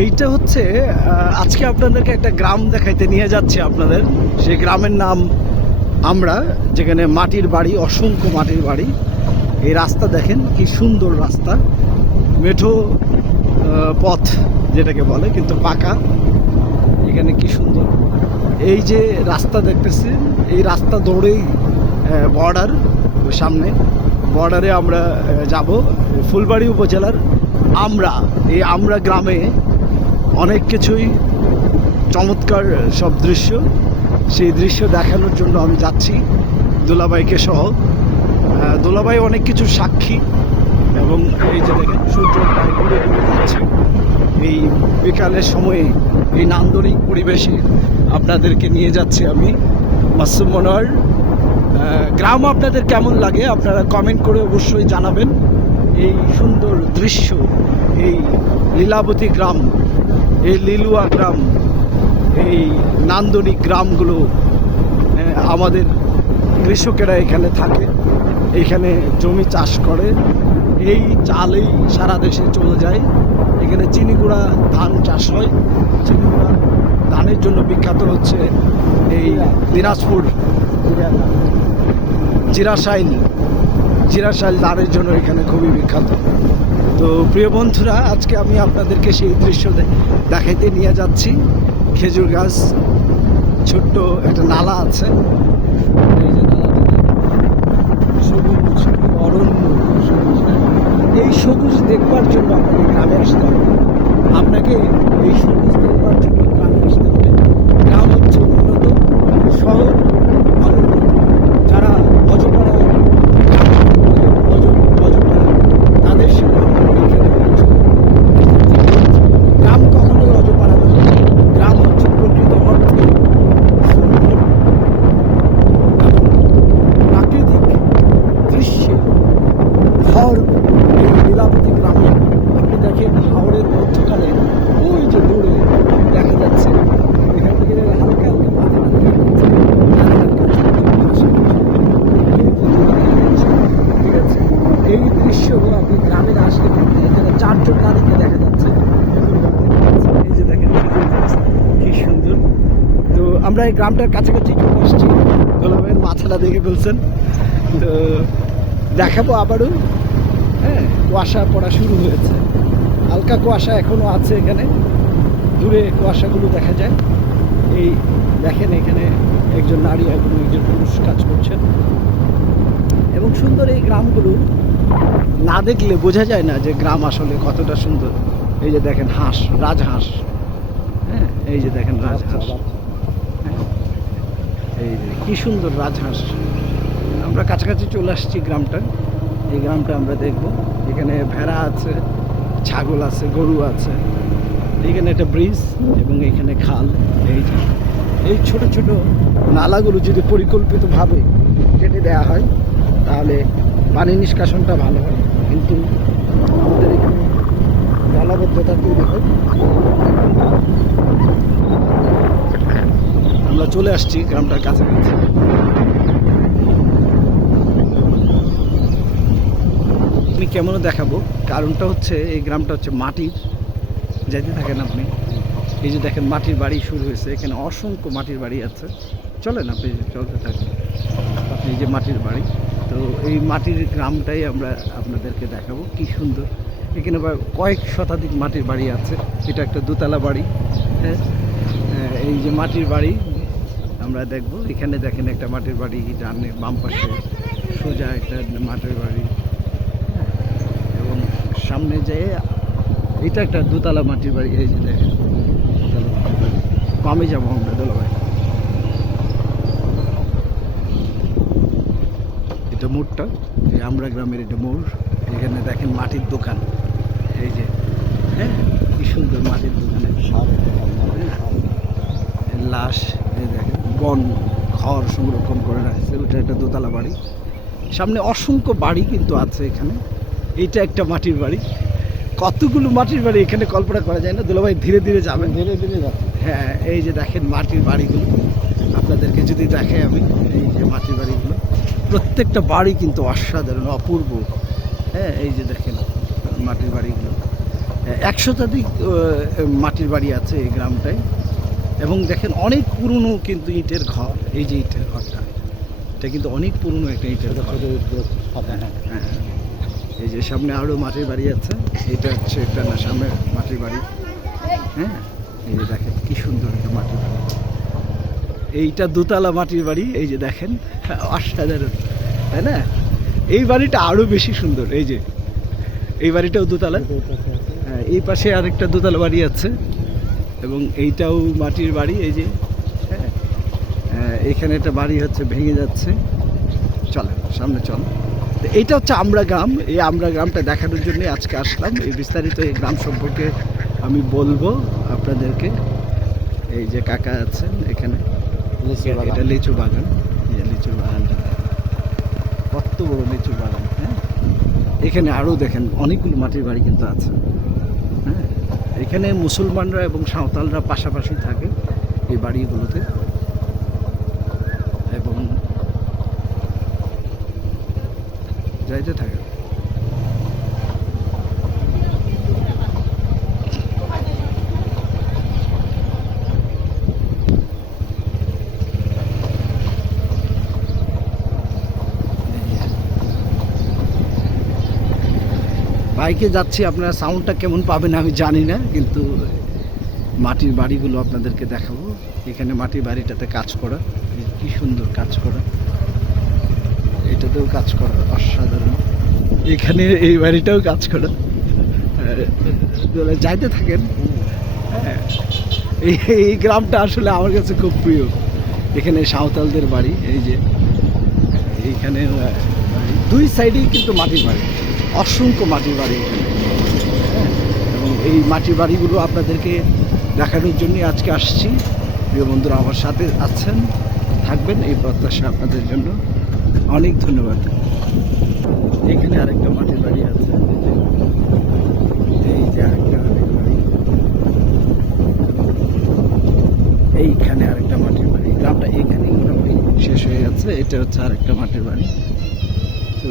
এইটা হচ্ছে আজকে আপনাদেরকে একটা গ্রাম দেখাইতে নিয়ে যাচ্ছি আপনাদের। সেই গ্রামের নাম আমরা, যেখানে মাটির বাড়ি, অসংখ্য মাটির বাড়ি। এই রাস্তা দেখেন কি সুন্দর রাস্তা, মেঠো পথ যেটাকে বলে, কিন্তু পাকা। এখানে কি সুন্দর এই যে রাস্তা দেখতেছি, এই রাস্তা দৌড়েই বর্ডার, ওই সামনে বর্ডারে আমরা যাব। ফুলবাড়ি উপজেলার এই আমরা গ্রামে অনেক কিছুই চমৎকার সব দৃশ্য, সেই দৃশ্য দেখানোর জন্য আমি যাচ্ছি দুলাভাইকে সহ। দুলাভাই অনেক কিছু সাক্ষী। এবং এই যে দেখেন সূর্য প্রায় ঘুরে ঘুরে যাচ্ছে এই বিকালের সময়ে, এই নান্দনিক পরিবেশে আপনাদেরকে নিয়ে যাচ্ছি আমি, মাসুম মনোয়ার। গ্রাম আপনাদের কেমন লাগে আপনারা কমেন্ট করে অবশ্যই জানাবেন। এই সুন্দর দৃশ্য, এই লীলাবতী গ্রাম, এই লিলুয়া গ্রাম, এই নান্দনিক গ্রামগুলো, আমাদের কৃষকেরা এখানে থাকে, এখানে জমি চাষ করে, এই চালেই সারা দেশে চলে যায়। এখানে চিনিগুড়া ধান চাষ হয়। চিনিগুড়া ধানের জন্য বিখ্যাত হচ্ছে এই দিনাজপুর। জিরাশাইল ধানের জন্য এখানে খুবই বিখ্যাত। তো প্রিয় বন্ধুরা, আজকে আমি আপনাদেরকে সেই দৃশ্য দেখাইতে নিয়ে যাচ্ছি। খেজুর গাছ, ছোট্ট একটা নালা আছে, এই যে সবুজ অরণ্য, এই সবুজ দেখবার জন্য আপনাকে গ্রামে আসতে হবে। আপনাকে এই সবুজ দেখবার জন্য গ্রামে আসতে হবে। গ্রাম হচ্ছে উন্নত, শহর অনুন্নত। যারা অজপাড়া তাদের সাথে গ্রাম কখনোই অজপাড়া নয়। গ্রাম হচ্ছে প্রকৃত অর্থে সুন্দর প্রাকৃতিক দৃশ্যে ভর। এই লীলাবতী গ্রামে আপনি দেখেন হাওড়ের মধ্যখানে ওই যে দূরে দেখা যাচ্ছে, এখান থেকে হালকা হালকা মাথা দেখা যাচ্ছে, ঠিক আছে। এই দৃশ্যগুলো আপনি গ্রামের আসলে এখানে চারজন নারীকে দেখা যাচ্ছে, এই যে দেখেন কি সুন্দর। তো আমরা এই গ্রামটার কাছাকাছি চলে আসছি, দুলাভাইয়ের মাথাটা দেখে ফেলছেন। তো দেখাবো আবারও। হ্যাঁ, কুয়াশা পড়া শুরু হয়েছে, হালকা কুয়াশা এখনো আছে এখানে, দূরে কুয়াশাগুলো দেখা যায়। এই দেখেন এখানে একজন নারী এবং একজন পুরুষ কাজ করছেন। এবং সুন্দর এই গ্রামগুলো না দেখলে বোঝা যায় না যে গ্রাম আসলে কতটা সুন্দর। এই যে দেখেন হাঁস, রাজহাঁস। হ্যাঁ, এই যে দেখেন রাজহাঁস। হ্যাঁ, এই যে কি সুন্দর রাজহাঁস। আমরা কাছাকাছি চলে আসছি গ্রামটার। এই গ্রামটা আমরা দেখব। এখানে ভেড়া আছে, ছাগল আছে, গরু আছে। এখানে একটা ব্রিজ এবং এখানে খাল। এই ছোট ছোট নালাগুলো যদি পরিকল্পিতভাবে কেটে দেওয়া হয় তাহলে পানি নিষ্কাশনটা ভালো হয়। কিন্তু আমাদের এখানে জলাবদ্ধতা তৈরি হয়। আমরা চলে আসছি গ্রামটার কাছাকাছি। আমি কেমন দেখাবো, কারণটা হচ্ছে এই গ্রামটা হচ্ছে মাটির। যেতে থাকেন আপনি, এই যে দেখেন মাটির বাড়ি শুরু হয়েছে, এখানে অসংখ্য মাটির বাড়ি আছে। চলেন আপনি চলতে থাকেন, এই যে মাটির বাড়ি। তো এই মাটির গ্রামটাই আমরা আপনাদেরকে দেখাবো, কি সুন্দর। এখানে কয়েক শতাধিক মাটির বাড়ি আছে। এটা একটা দোতলা বাড়ি। হ্যাঁ, এই যে মাটির বাড়ি আমরা দেখব। এখানে দেখেন একটা মাটির বাড়ি, ডানে বাম পাশে সোজা একটা মাটির বাড়ি, এবং সামনে যেয়ে এটা একটা দোতলা মাটির বাড়ি। এই যে দেখেন কমে যাবো আমরা দুলাভাই। এটা মোড়টা, এই আমরা গ্রামের এটা মোড়। এখানে দেখেন মাটির দোকান, এই যে হ্যাঁ কি সুন্দর মাটির দোকানে লাশ, এই দেখেন বন খড় সংরক্ষণ করে রাখছে। ওটা একটা দোতলা বাড়ি। সামনে অসংখ্য বাড়ি কিন্তু আছে এখানে। এইটা একটা মাটির বাড়ি। কতগুলো মাটির বাড়ি এখানে কল্পনা করা যায় না। দুলাভাই ধীরে ধীরে যাবেন, ধীরে ধীরে যাবেন। হ্যাঁ, এই যে দেখেন মাটির বাড়িগুলো আপনাদেরকে যদি দেখাই আমি, এই যে মাটির বাড়িগুলো, প্রত্যেকটা বাড়ি কিন্তু অসাধারণ, অপূর্ব। হ্যাঁ, এই যে দেখেন মাটির বাড়িগুলো 100 মাটির বাড়ি আছে এই গ্রামটায়। এবং দেখেন অনেক পুরনো কিন্তু ইটের ঘর, এই যে ইটের ঘরটা, এটা কিন্তু অনেক পুরনো একটা ইটের ঘর। হ্যাঁ, এই যে সামনে আরও মাটির বাড়ি আছে, এটা হচ্ছে একটা না সামনে মাটির বাড়ি। হ্যাঁ, এই যে দেখেন কি সুন্দর একটা মাটির বাড়ি, এইটা দোতলা মাটির বাড়ি। এই যে দেখেন অসাধারণ, তাই না? এই বাড়িটা আরও বেশি সুন্দর। এই যে এই বাড়িটাও দোতলা, হ্যাঁ, এই পাশে আরেকটা দোতলা বাড়ি আছে এবং এইটাও মাটির বাড়ি। এই যে হ্যাঁ, এখানে একটা বাড়ি হচ্ছে ভেঙে যাচ্ছে। চলেন সামনে চল। তো এইটা হচ্ছে আমরা গ্রাম। এই আমরা গ্রামটা দেখানোর জন্য আজকে আসলাম। এই বিস্তারিত এই গ্রাম সম্পর্কে আমি বলবো আপনাদেরকে। এই যে কাকা আছেন এখানে, এটা লিচু বাগান। এই যে লিচু বাগানটা কত বড় লিচু বাগান। হ্যাঁ, এখানে আরও দেখেন অনেকগুলো মাটির বাড়ি কিন্তু আছে। হ্যাঁ, এখানে মুসলমানরা এবং সাঁওতালরা পাশাপাশি থাকে এই বাড়িগুলোতে। এবং যাইতে থাকে। বাইকে যাচ্ছি, আপনারা সাউন্ডটা কেমন পাবেন আমি জানি না, কিন্তু মাটির বাড়িগুলো আপনাদেরকে দেখাবো। এখানে মাটির বাড়িটাতে কাজ করা, কি সুন্দর কাজ করা, এটাতেও কাজ করা অসাধারণ। এখানে এই বাড়িটাও কাজ করা। যাইতে থাকেন। হ্যাঁ, এই গ্রামটা আসলে আমার কাছে খুব প্রিয়। এখানে সাঁওতালদের বাড়ি। এই যে এইখানে দুই সাইডেই কিন্তু মাটির বাড়ি, অসংখ্য মাটির বাড়ি এখানে। হ্যাঁ, এবং এই মাটির বাড়িগুলো আপনাদেরকে দেখানোর জন্যই আজকে আসছি। প্রিয় বন্ধুরা আমার সাথে আছেন, থাকবেন, এই প্রত্যাশা আপনাদের জন্য। অনেক ধন্যবাদ। এখানে আরেকটা মাটির বাড়ি আছে, এই যে আরেকটা মাটির বাড়ি, এইখানে আরেকটা মাটির বাড়ি। গ্রামটা এখানেই মোটামুটি শেষ হয়ে যাচ্ছে। এটা হচ্ছে আরেকটা মাটির বাড়ি। তো